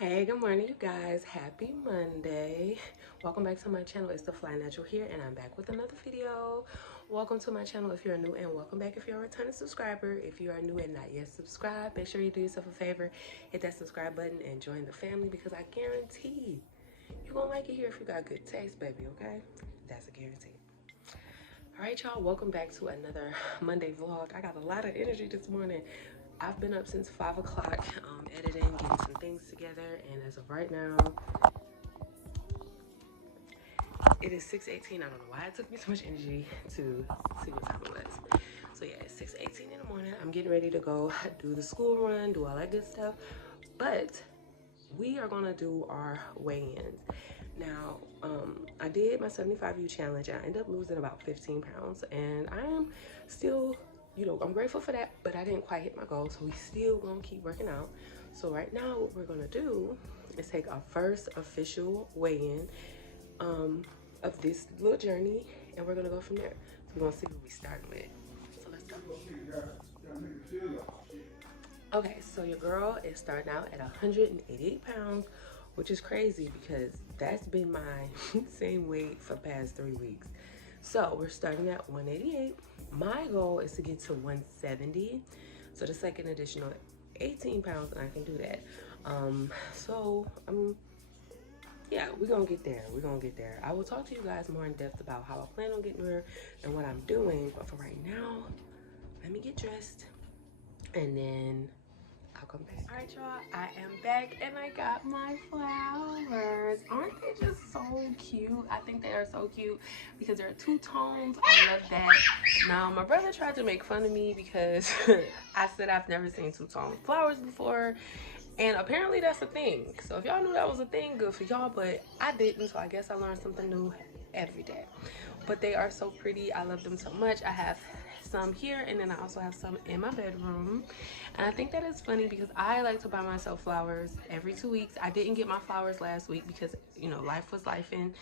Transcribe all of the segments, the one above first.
Hey, good morning, you guys. Happy Monday. Welcome back to my channel. It's the Fly Natural here, and I'm back with another video. Welcome to my channel if you're new, and welcome back if you're a returning subscriber. If you are new and not yet subscribed, make sure you do yourself a favor, hit that subscribe button and join the family, because I guarantee you're gonna like it here if you got good taste, baby, okay? That's a guarantee. All right, y'all, welcome back to another Monday vlog. I got a lot of energy this morning. I've been up since 5 o'clock editing, getting some things together, and as of right now, it is 6:18. I don't know why it took me so much energy to see what time it was. So yeah, it's 6:18 in the morning. I'm getting ready to go do the school run, do all that good stuff, but we are gonna do our weigh-ins. Now, I did my 75U challenge and I ended up losing about 15 pounds, and I am still, I'm grateful for that, but I didn't quite hit my goal, so we still gonna keep working out. So right now what we're gonna do is take our first official weigh-in of this little journey, and we're gonna go from there. So we're gonna see what we start with. So let's go. Okay, so your girl is starting out at 188 pounds, which is crazy because that's been my same weight for the past 3 weeks. So we're starting at 188. My goal is to get to 170. So that's like an additional 18 pounds, and I can do that. Yeah, we're gonna get there. We're gonna get there. I will talk to you guys more in depth about how I plan on getting there and what I'm doing. But for right now, let me get dressed and then I'll come back. All right, y'all, I am back and I got my flowers. Aren't they just so cute? I think they are so cute because they're two tones. I love that. Now, my brother tried to make fun of me because I said I've never seen two-tone flowers before, and apparently that's a thing. So if y'all knew that was a thing, good for y'all, but I didn't, so I guess I learned something new every day. But they are so pretty. I love them so much. I have some here, and then I also have some in my bedroom. And I think that is funny because I like to buy myself flowers every 2 weeks. I didn't get my flowers last week because, life was lifing,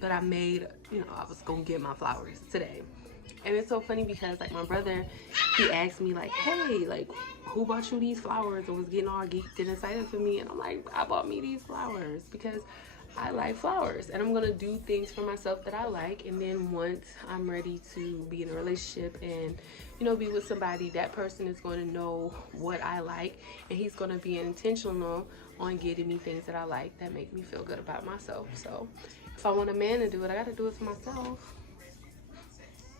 but I made, I was gonna get my flowers today. And it's so funny because, like, my brother, he asked me, like, hey, like, who bought you these flowers, and was getting all geeked and excited for me. And I'm like, I bought me these flowers because I like flowers, and I'm gonna do things for myself that I like. And then once I'm ready to be in a relationship and, be with somebody, that person is going to know what I like, and he's going to be intentional on getting me things that I like that make me feel good about myself. So if I want a man to do it, I got to do it for myself.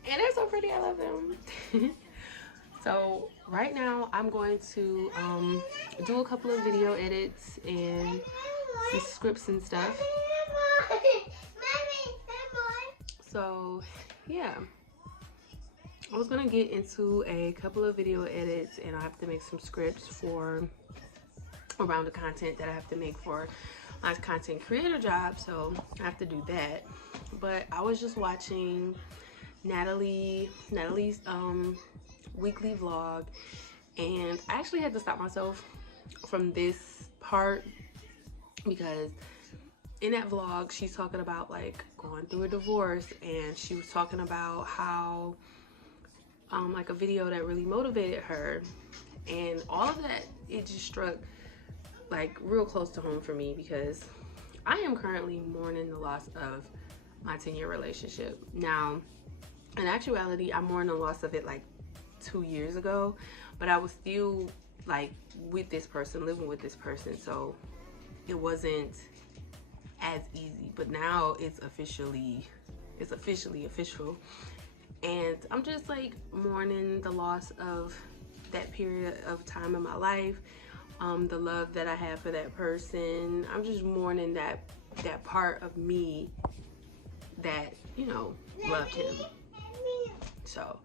And they're so pretty. I love them. So right now I'm going to do a couple of video edits and some scripts and stuff. So yeah, I was gonna get into a couple of video edits, and I have to make some scripts for around the content that I have to make for my content creator job, so I have to do that. But I was just watching Natalie's weekly vlog, and I actually had to stop myself from this part because in that vlog she's talking about like going through a divorce, and she was talking about how like a video that really motivated her, and all of that, it just struck like real close to home for me because I am currently mourning the loss of my 10-year relationship. Now, in actuality, I'm mourning the loss of it like 2 years ago, but I was still like with this person, living with this person, so it wasn't as easy. But now it's officially official, and I'm just like mourning the loss of that period of time in my life, the love that I had for that person. I'm just mourning that part of me that loved him. So,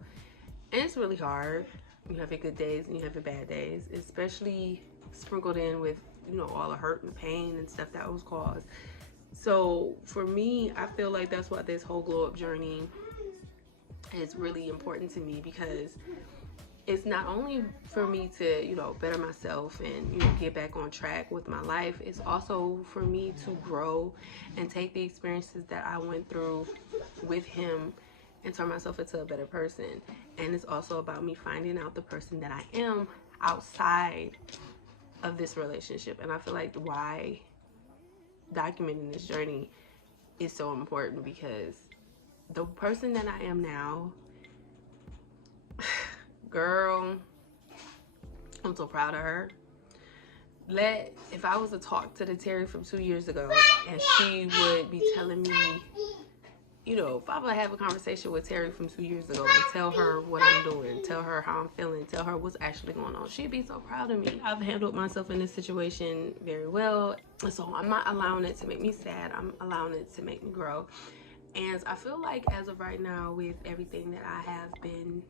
and it's really hard. You have your good days and you have your bad days, especially sprinkled in with all the hurt and pain and stuff that was caused. So for me, I feel like that's why this whole glow up journey is really important to me, because it's not only for me to better myself and get back on track with my life, it's also for me to grow and take the experiences that I went through with him and turn myself into a better person. And it's also about me finding out the person that I am outside of this relationship. And I feel like why documenting this journey is so important, because the person that I am now, girl, I'm so proud of her. If I was to talk to the Terry from 2 years ago, and she would be telling me, you know, if I would have a conversation with Terry from 2 years ago and tell her what I'm doing, tell her how I'm feeling, tell her what's actually going on, she'd be so proud of me. I've handled myself in this situation very well, and so I'm not allowing it to make me sad. I'm allowing it to make me grow. And I feel like as of right now, with everything that I have been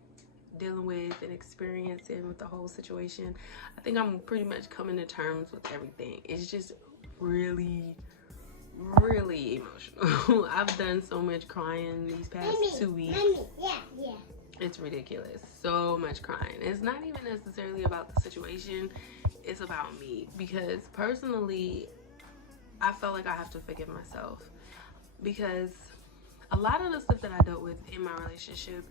dealing with and experiencing with the whole situation, I think I'm pretty much coming to terms with everything. It's just really emotional. I've done so much crying these past 2 weeks. Yeah. It's ridiculous. So much crying. It's not even necessarily about the situation. It's about me. Because personally, I felt like I have to forgive myself. Because a lot of the stuff that I dealt with in my relationship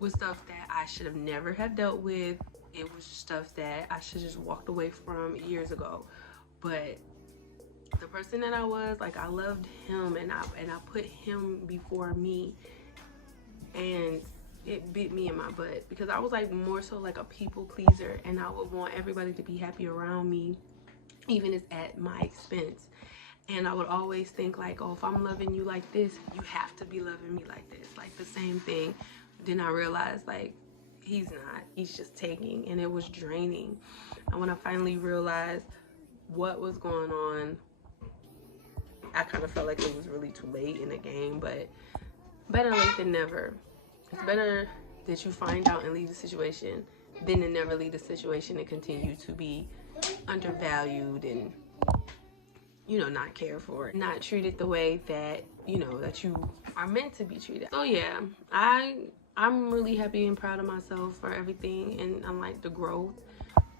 was stuff that I should have never have dealt with. It was stuff that I should just walked away from years ago. But the person that I was, like, I loved him, and I put him before me, and it bit me in my butt, because I was like more so like a people pleaser, and I would want everybody to be happy around me, even if at my expense. And I would always think like, oh, if I'm loving you like this, you have to be loving me like this, like the same thing. Then I realized, like, he's not. He's just taking, and it was draining. And when I finally realized what was going on, I kind of felt like it was really too late in the game, but better late than never. It's better that you find out and leave the situation than to never leave the situation and continue to be undervalued and, you know, not cared for, not treated the way that, you know, that you are meant to be treated. So yeah, I'm really happy and proud of myself for everything, and I'm like the growth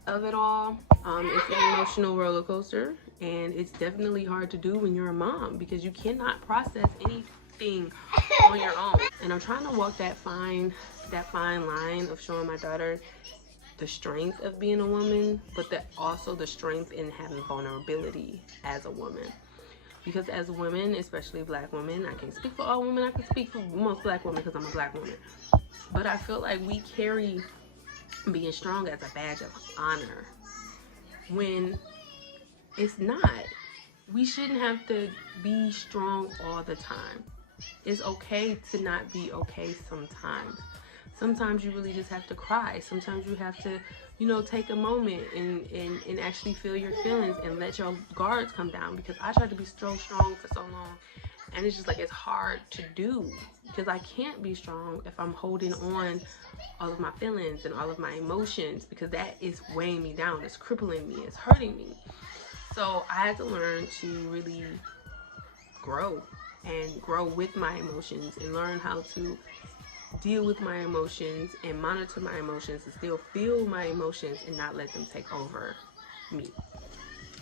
of it all. It's an emotional roller coaster, and it's definitely hard to do when you're a mom, because you cannot process anything on your own. And I'm trying to walk that fine line of showing my daughter the strength of being a woman, but also the strength in having vulnerability as a woman. Because as women, especially Black women, I can't speak for all women, I can speak for most Black women because I'm a Black woman, but I feel like we carry being strong as a badge of honor, when it's not. We shouldn't have to be strong all the time. It's okay to not be okay sometimes. Sometimes you really just have to cry. Sometimes you have to, you know, take a moment and actually feel your feelings and let your guards come down. Because I tried to be so strong for so long, and it's just like, it's hard to do, because I can't be strong if I'm holding on all of my feelings and all of my emotions, because that is weighing me down. It's crippling me. It's hurting me. So I had to learn to really grow with my emotions, and learn how to deal with my emotions and monitor my emotions and still feel my emotions and not let them take over me.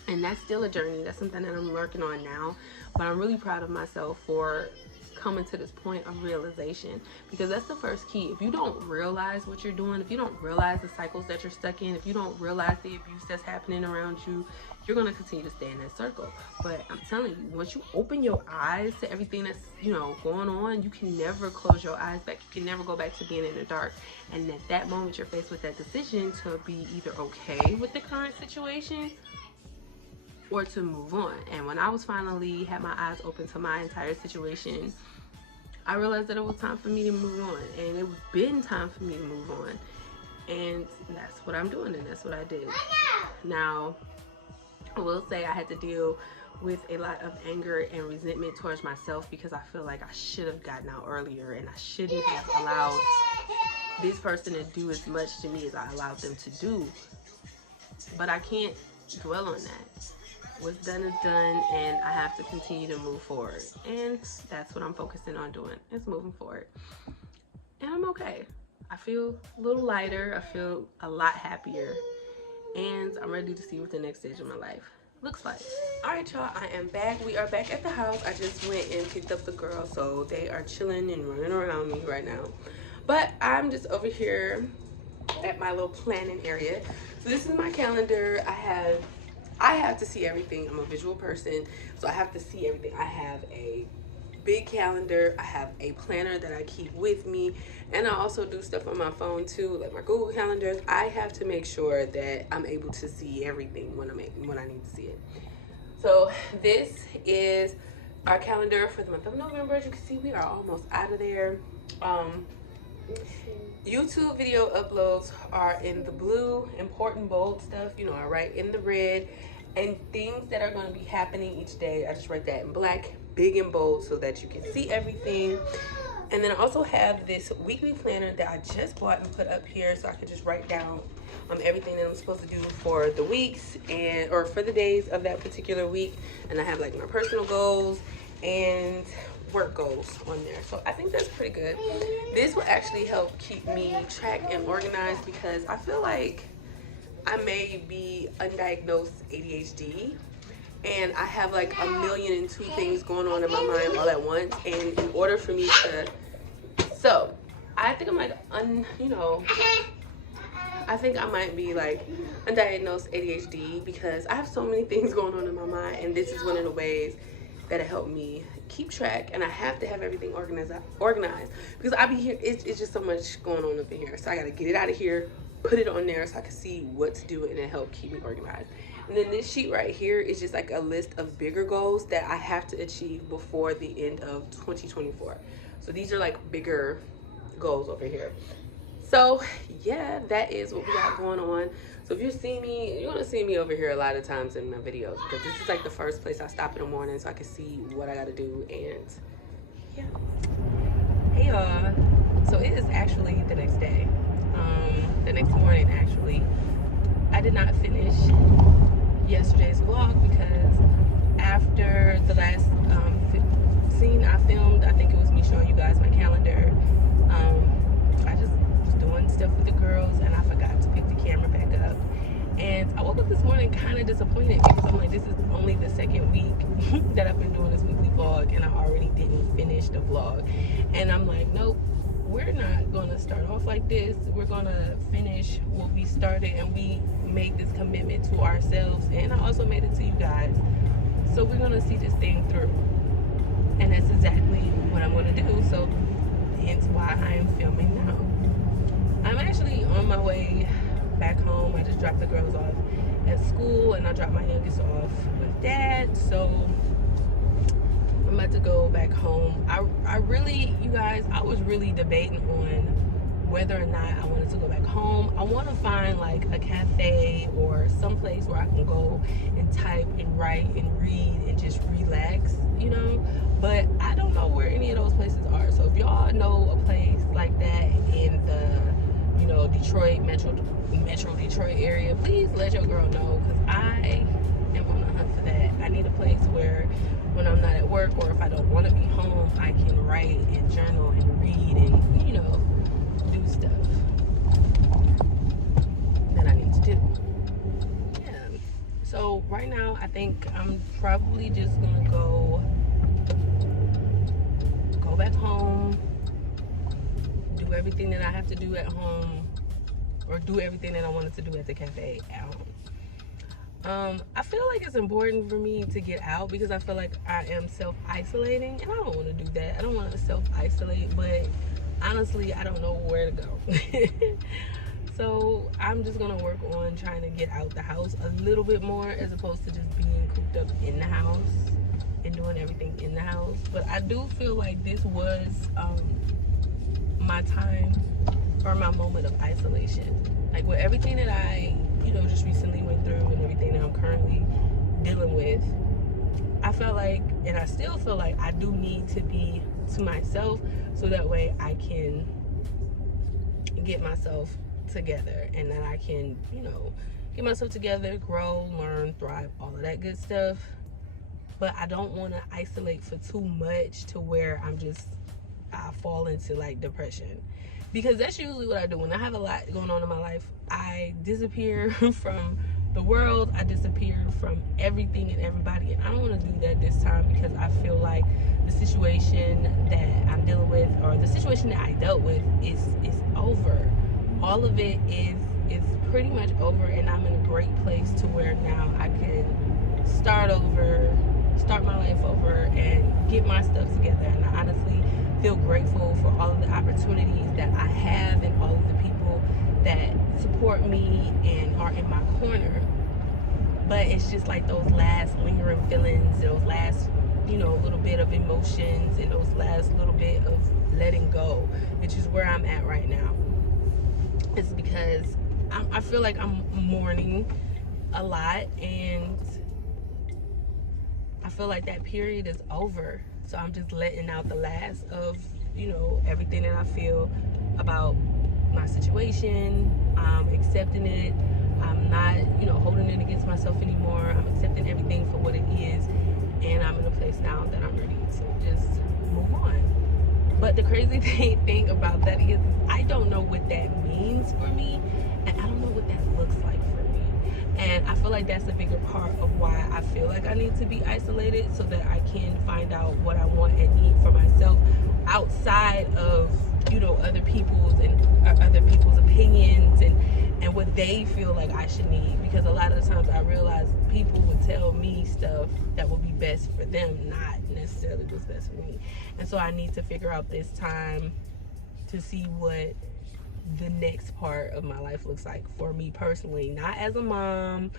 And that's still a journey. That's something that I'm working on now, but I'm really proud of myself for coming to this point of realization, because that's the first key. If you don't realize what you're doing, if you don't realize the cycles that you're stuck in, if you don't realize the abuse that's happening around you, you're going to continue to stay in that circle. But I'm telling you, once you open your eyes to everything that's, you know, going on, you can never close your eyes back. You can never go back to being in the dark. And at that moment, you're faced with that decision to be either okay with the current situation or to move on. And when I was finally had my eyes open to my entire situation, I realized that it was time for me to move on, and it was been time for me to move on, and that's what I'm doing, and that's what I did. Now, I will say I had to deal with a lot of anger and resentment towards myself, because I feel like I should have gotten out earlier, and I shouldn't have allowed this person to do as much to me as I allowed them to do. But I can't dwell on that. What's done is done, and I have to continue to move forward, and that's what I'm focusing on doing, is moving forward. And I'm okay. I feel a little lighter. I feel a lot happier, and I'm ready to see what the next stage of my life looks like. All right, y'all, I am back. We are back at the house. I just went and picked up the girls, so they are chilling and running around me right now, but I'm just over here at my little planning area. So this is my calendar. I have to see everything. I'm a visual person, so I have to see everything. I have a big calendar. I have a planner that I keep with me, and I also do stuff on my phone too, like my Google calendars. I have to make sure that I'm able to see everything when I need to see it. So this is our calendar for the month of November. As you can see, we are almost out of there. YouTube video uploads are in the blue, important bold stuff, you know, I write in the red, and things that are going to be happening each day, I just write that in black, big and bold, so that you can see everything. And then I also have this weekly planner that I just bought and put up here, so I can just write down everything that I'm supposed to do for the weeks or for the days of that particular week. And I have like my personal goals and work goals on there, so I think that's pretty good. This will actually help keep me track and organized, because I feel like I may be undiagnosed ADHD, and I have like 1,000,002 things going on in my mind all at once. And in order for me to, so I think I'm like I think I might be like undiagnosed ADHD, because I have so many things going on in my mind, and this is one of the ways that it helped me keep track. And I have to have everything organized because I be here, it's just so much going on up in here, so I got to get it out of here, put it on there so I can see what to do, and it help keep me organized. And then this sheet right here is just like a list of bigger goals that I have to achieve before the end of 2024. So these are like bigger goals over here. So yeah, that is what we got going on. So if you see me, you're gonna see me over here a lot of times in my videos, because this is like the first place I stop in the morning so I can see what I gotta do. And yeah. Hey y'all. So it is actually the next day. The next morning actually. I did not finish yesterday's vlog, because after the last scene I filmed, I think it was me showing you guys my calendar, I just was doing stuff with the girls and I forgot to pick the camera back up. And I woke up this morning kind of disappointed, because I'm like, this is only the second week that I've been doing this weekly vlog, and I already didn't finish the vlog. And I'm like, nope, we're not gonna start off like this. We're gonna finish what we started, and we made this commitment to ourselves, and I also made it to you guys. So we're gonna see this thing through, and that's exactly what I'm gonna do. So hence why I am filming now. I'm actually on my way back home. I just dropped the girls off at school, and I dropped my youngest off with dad. So I'm about to go back home. I really, you guys, I was really debating on whether or not I wanted to go back home. I want to find like a cafe or someplace where I can go and type and write and read and just relax, you know. But I don't know where any of those places are. So if y'all know a place like that in the, you know, Detroit, Metro Detroit area, please let your girl know, because I am on the hunt for that. I need a place where when I'm not at work, or if I don't want to be home, I can write and journal and read and, you know, do stuff that I need to do. Yeah. So right now, I think I'm probably just gonna go back home, do everything that I have to do at home, or do everything that I wanted to do at the cafe at home. I feel like it's important for me to get out, because I feel like I am self-isolating, and I don't want to do that. I don't want to self-isolate, but honestly, I don't know where to go. So I'm just gonna work on trying to get out the house a little bit more, as opposed to just being cooped up in the house and doing everything in the house. But I do feel like this was my time, or my moment of isolation. Like with everything that I, you know, just recently went through, and everything that I'm currently dealing with, I felt like, and I still feel like, I do need to be to myself, so that way I can get myself together, and that I can, you know, get myself together, grow, learn, thrive, all of that good stuff. But I don't want to isolate for too much to where I fall into like depression, because that's usually what I do when I have a lot going on in my life. I disappear from the world, I disappear from everything and everybody, and I don't want to do that this time, because I feel like the situation that I'm dealing with, or the situation that I dealt with, is over all of it is pretty much over, and I'm in a great place to where now I can start my life over and get my stuff together. And I honestly feel grateful for all of the opportunities that I have and all of the people that support me and are in my corner. But it's just like those last lingering feelings, those last, little bit of emotions, and those last little bit of letting go, which is where I'm at right now. It's because I feel like I'm mourning a lot, and I feel like that period is over. So I'm just letting out the last of, everything that I feel about my situation. I'm accepting it. I'm not, holding it against myself anymore. I'm accepting everything for what it is. And I'm in a place now that I'm ready to just move on. But the crazy thing about that is I don't know what that means for me. And I don't know what that looks like for me. And I feel like that's a bigger part of why I feel like I need to be isolated, so that I can find out what I want and need for myself outside of, other people's opinions and what they feel like I should need. Because a lot of the times I realize people would tell me stuff that would be best for them, not necessarily what's best for me. And so I need to figure out this time to see what the next part of my life looks like for me personally, not as a mom,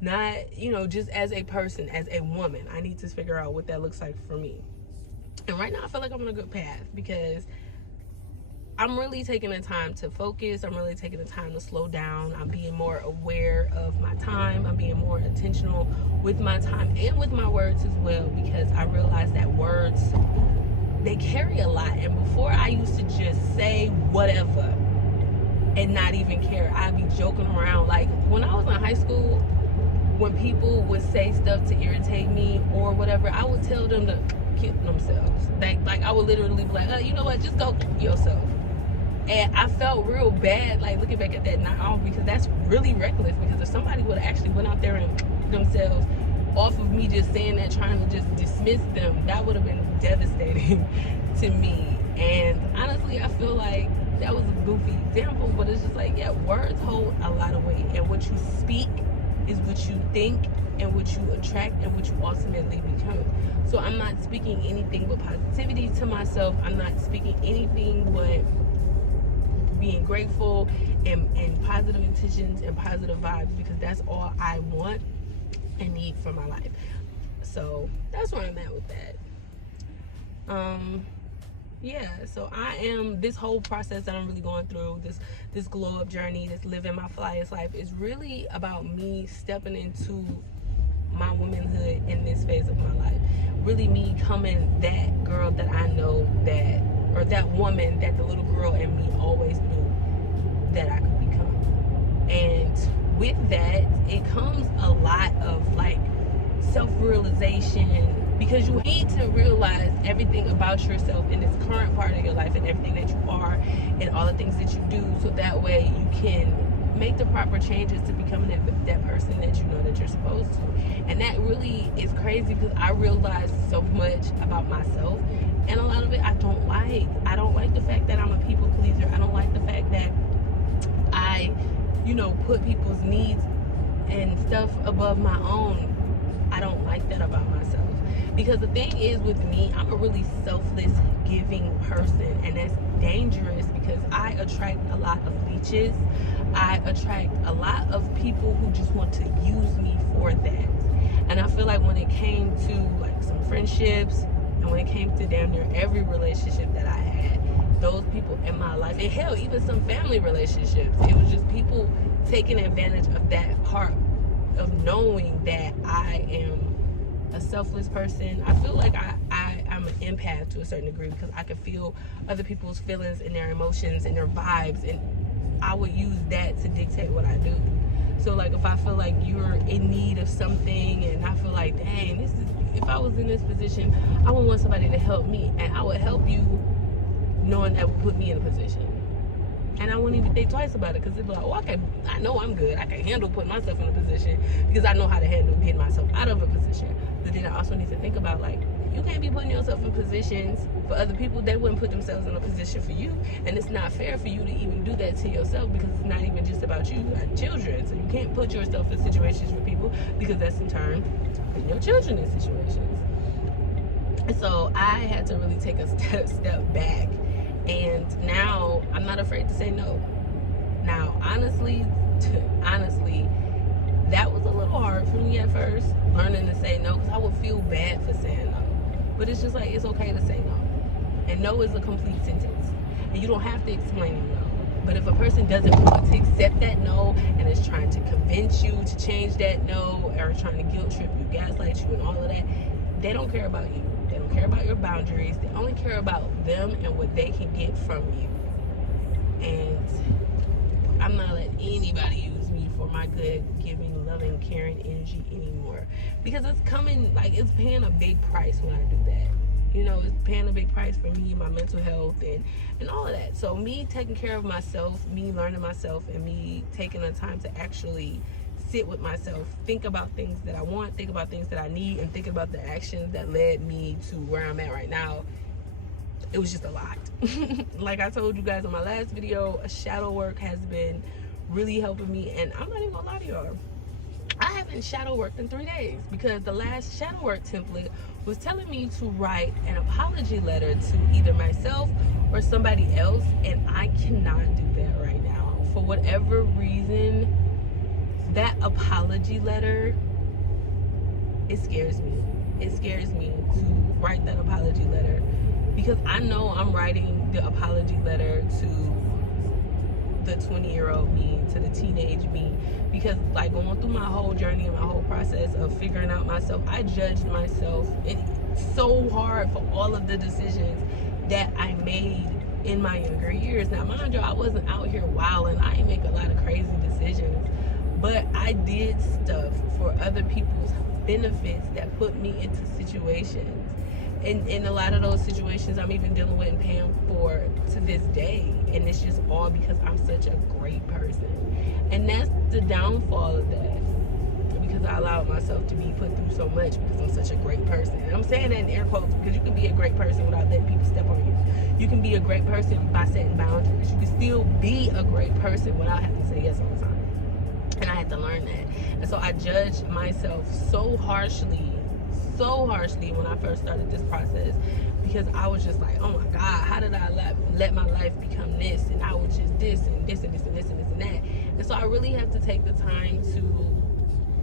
not, just as a person, as a woman. I need to figure out what that looks like for me. And right now I feel like I'm on a good path, because I'm really taking the time to focus. I'm really taking the time to slow down. I'm being more aware of my time. I'm being more intentional with my time and with my words as well, because I realize that words, they carry a lot. And before, I used to just say whatever and not even care. I'd be joking around. Like when I was in high school, when people would say stuff to irritate me or whatever, I would tell them to kill themselves. Like I would literally be like, you know what, just go yourself. And I felt real bad, like looking back at that now, because that's really reckless. Because if somebody would have actually went out there and themselves off of me just saying that, trying to just dismiss them, that would have been devastating to me. And honestly, I feel like that was a goofy example, but it's just like, yeah, words hold a lot of weight, and what you speak is what you think and what you attract and what you ultimately become. So I'm not speaking anything but positivity to myself. I'm not speaking anything but being grateful and positive intentions and positive vibes, because that's all I want and need for my life. So that's where I'm at with that. Yeah, so I am, this whole process that I'm really going through, this glow up journey, this living my flyest life, is really about me stepping into my womanhood in this phase of my life. Really me becoming that girl that I know that, or that woman that the little girl in me always knew that I could become. And with that, it comes a lot of like self-realization, because you need to realize everything about yourself in this current part of your life and everything that you are and all the things that you do, so that way you can make the proper changes to becoming that person that you know that you're supposed to. And that really is crazy, because I realize so much about myself, and a lot of it I don't like. I don't like the fact that I'm a people pleaser. I don't like the fact that I, put people's needs and stuff above my own. I don't like that about myself. Because the thing is with me, I'm a really selfless, giving person, and that's dangerous, because I attract a lot of leeches. I attract a lot of people who just want to use me for that. And I feel like when it came to like some friendships, and when it came to damn near every relationship that I had, those people in my life, and hell, even some family relationships, it was just people taking advantage of that part of knowing that I am a selfless person. I feel like I'm an empath to a certain degree, because I can feel other people's feelings and their emotions and their vibes, and I would use that to dictate what I do. So like if I feel like you're in need of something, and I feel like, dang, if I was in this position, I would want somebody to help me, and I would help you knowing that would put me in a position. And I wouldn't even think twice about it, because it'd be like, oh, I know I'm good. I can handle putting myself in a position, because I know how to handle getting myself out of a position. But then I also need to think about, like, You can't be putting yourself in positions for other people. They wouldn't put themselves in a position for you. And it's not fair for you to even do that to yourself, because it's not even just about you. You got children. So you can't put yourself in situations for people, because that's in turn putting your children in situations. And so I had to really take a step back. And now I'm not afraid to say no. Now, honestly, that was a little hard for me at first, learning to say no, because I would feel bad for saying no. But it's just like, it's okay to say no. And no is a complete sentence. And you don't have to explain it, no. But if a person doesn't want to accept that no, and is trying to convince you to change that no, or trying to guilt trip you, gaslight you, and all of that, they don't care about you. They don't care about your boundaries. They only care about them and what they can get from you. And I'm not letting anybody use me for my good, giving, loving, caring energy anymore. Because it's coming, like, it's paying a big price when I do that. You know, it's paying a big price for me, my mental health, and all of that. So me taking care of myself, me learning myself, and me taking the time to actually sit with myself, think about things that I want, think about things that I need, and think about the actions that led me to where I'm at right now. It was just a lot. Like I told you guys in my last video, shadow work has been really helping me. And I'm not even gonna lie to y'all, I haven't shadow worked in 3 days, because the last shadow work template was telling me to write an apology letter to either myself or somebody else, and I cannot do that right now. For whatever reason, that apology letter, it scares me. It scares me to write that apology letter, because I know I'm writing the apology letter to the 20-year-old me, to the teenage me, because like going through my whole journey and my whole process of figuring out myself, I judged myself so hard for all of the decisions that I made in my younger years. Now, mind you, I wasn't out here wilding. I didn't make a lot of crazy decisions, but I did stuff for other people's benefits that put me into situations. And in a lot of those situations, I'm even dealing with and paying for to this day. And it's just all because I'm such a great person. And that's the downfall of that, because I allowed myself to be put through so much because I'm such a great person. And I'm saying that in air quotes, because you can be a great person without letting people step on you. You can be a great person by setting boundaries. You can still be a great person without having to say yes all the time. And I had to learn that. And so I judged myself so harshly when I first started this process, because I was just like, oh my God, how did I let my life become this? And I was just this and this and this and this and this and that. And so I really have to take the time to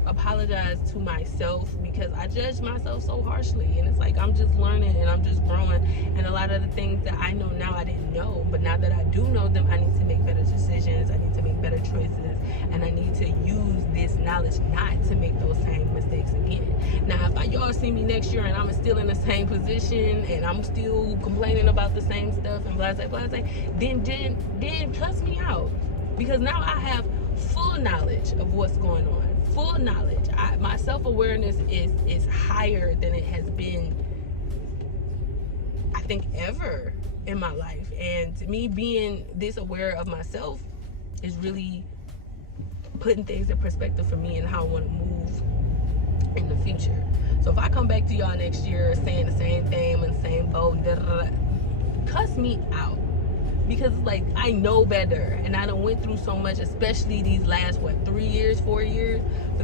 apologize to myself, because I judged myself so harshly. And it's like, I'm just learning and I'm just growing, and a lot of the things that I know now I didn't know, but now that I do know them, I need to make better decisions, I need to make better choices, and I need to use this knowledge not to make those same mistakes again. Now, if y'all see me next year and I'm still in the same position and I'm still complaining about the same stuff and blah blah blah, then cuss me out, because now I have full knowledge of what's going on. Full knowledge. My self-awareness is higher than it has been, I think, ever in my life. And me being this aware of myself is really putting things in perspective for me and how I want to move in the future. So if I come back to y'all next year saying the same thing, I'm in the same boat, cuss me out. Because like, I know better, and I done went through so much, especially these last 4 years for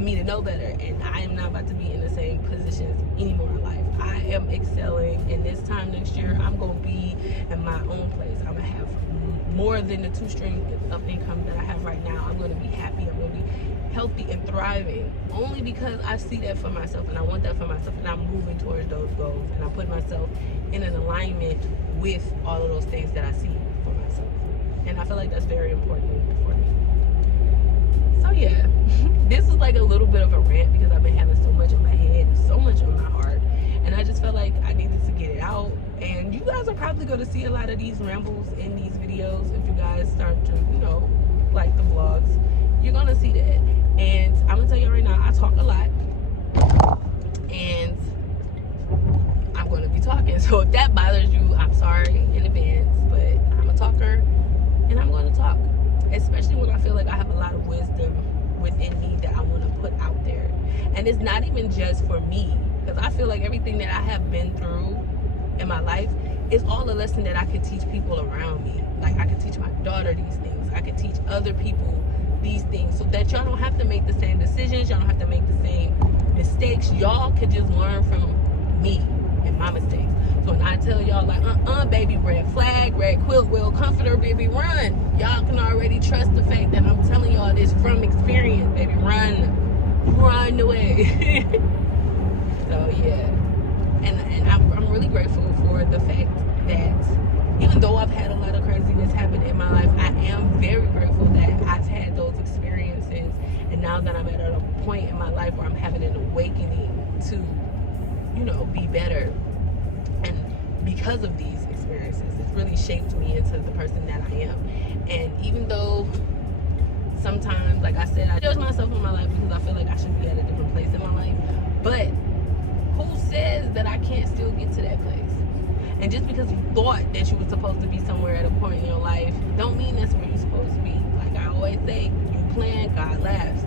me to know better. And I am not about to be in the same positions anymore in life. I am excelling, and this time next year I'm gonna be in my own place. I'm gonna have more than the 2 streams of income that I have right now. I'm gonna be happy, I'm gonna be healthy and thriving, only because I see that for myself and I want that for myself, and I'm moving towards those goals, and I'm putting myself in an alignment with all of those things that I see for myself. And I feel like that's very important for me. So yeah, this is like a little bit of a rant, because I've been having so much in my head and so much on my heart, and I just felt like I needed to get it out. And you guys are probably going to see a lot of these rambles in these videos if you guys start to, you know, like the vlogs. You're going to see that. And I'm going to tell you right now, I talk a lot, and I'm going to be talking. So if that bothers you, I'm sorry in advance, but I'm a talker and I'm going to talk, especially when I feel like I have a lot of wisdom within me that I want to put out there. And it's not even just for me, because I feel like everything that I have been through in my life is all a lesson that I could teach people around me. Like, I could teach my daughter these things. I could teach other people these things, so that y'all don't have to make the same decisions. Y'all don't have to make the same mistakes. Y'all could just learn from me and my mistakes. So when I tell y'all, like, baby, red flag, red quilt, will comforter, baby, run. Y'all can already trust the fact that I'm telling y'all this from experience, baby. Run away. So yeah, and I'm really grateful for the fact that even though I've had a lot of craziness happen in my life, I am very grateful that I've had those experiences, and now that I'm at a point in my life where I'm having an awakening to, you know, be better. And because of these experiences, it's really shaped me into the person that I am. And even though sometimes, like I said, I judge myself in my life because I feel like I should be at a different place in my life, but who says that I can't still get to that place? And just because you thought that you were supposed to be somewhere at a point in your life, don't mean that's where you're supposed to be. Like I always say, you plan, God laughs.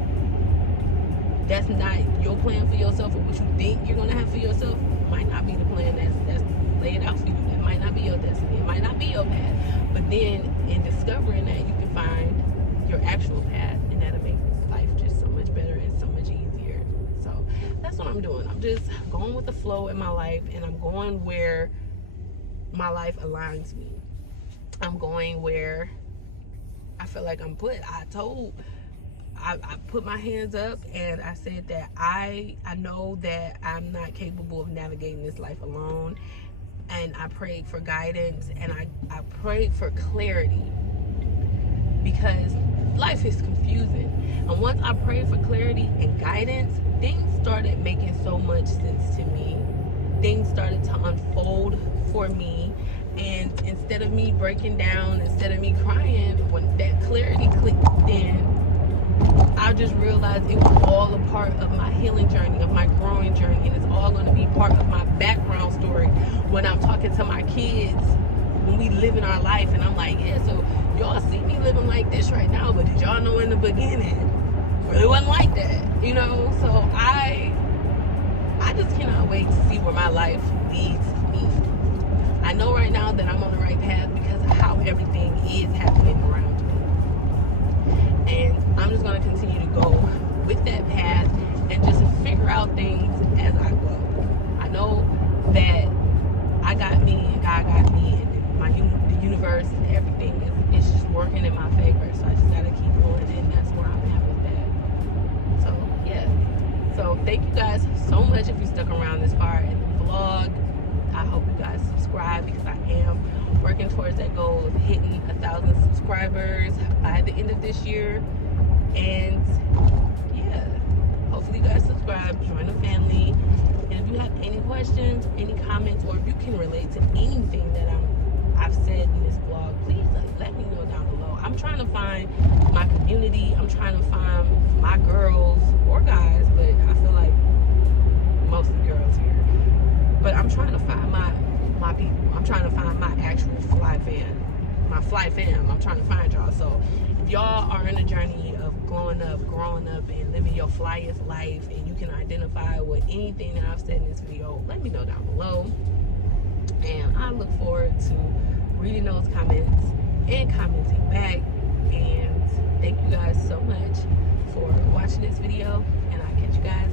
That's not your plan for yourself, or what you think you're gonna have for yourself might not be the plan that's laid out for you. That might not be your destiny. It might not be your path. But then in discovering that, you can find your actual path, and that'll make life just so much better and so much easier. So that's what I'm doing. I'm just going with the flow in my life, and I'm going where my life aligns me. I'm going where I feel like I'm put. I put my hands up and I said that I know that I'm not capable of navigating this life alone, and I prayed for guidance, and I prayed for clarity, because life is confusing. And once I prayed for clarity and guidance, things started making so much sense to me. Things started to unfold for me, and instead of me breaking down, instead of me crying, when that clarity clicked in, I just realized it was all a part of my healing journey, of my growing journey, and it's all going to be part of my background story when I'm talking to my kids, when we live in our life. And I'm like, yeah, so y'all see me living like this right now, but did y'all know in the beginning it wasn't like that, you know? So I just cannot wait to see where my life leads me. I know right now that I'm on the right path because of how everything is happening around me. And I'm just going to continue to go with that path and just figure out things as I go. I know that I got me and God got me, and the universe and everything is just working in my favor. So I just got to keep going, and that's where I'm at with that. So yeah. So thank you guys so much if you stuck around this far in the vlog. I hope you guys subscribe, because I am working towards that goal of hitting 1,000 subscribers by the end of this year. And yeah, hopefully you guys subscribe, join the family. And if you have any questions, any comments, or if you can relate to anything that I've said in this vlog, please let me know down below. I'm trying to find my community. I'm trying to find my girls or guys, but I feel like mostly girls here. But I'm trying to find my people. I'm trying to find my actual fly fan. My fly fam. I'm trying to find y'all. So if y'all are in a journey of growing up, and living your flyest life, and you can identify with anything that I've said in this video, let me know down below. And I look forward to reading those comments and commenting back. And thank you guys so much for watching this video, and I'll catch you guys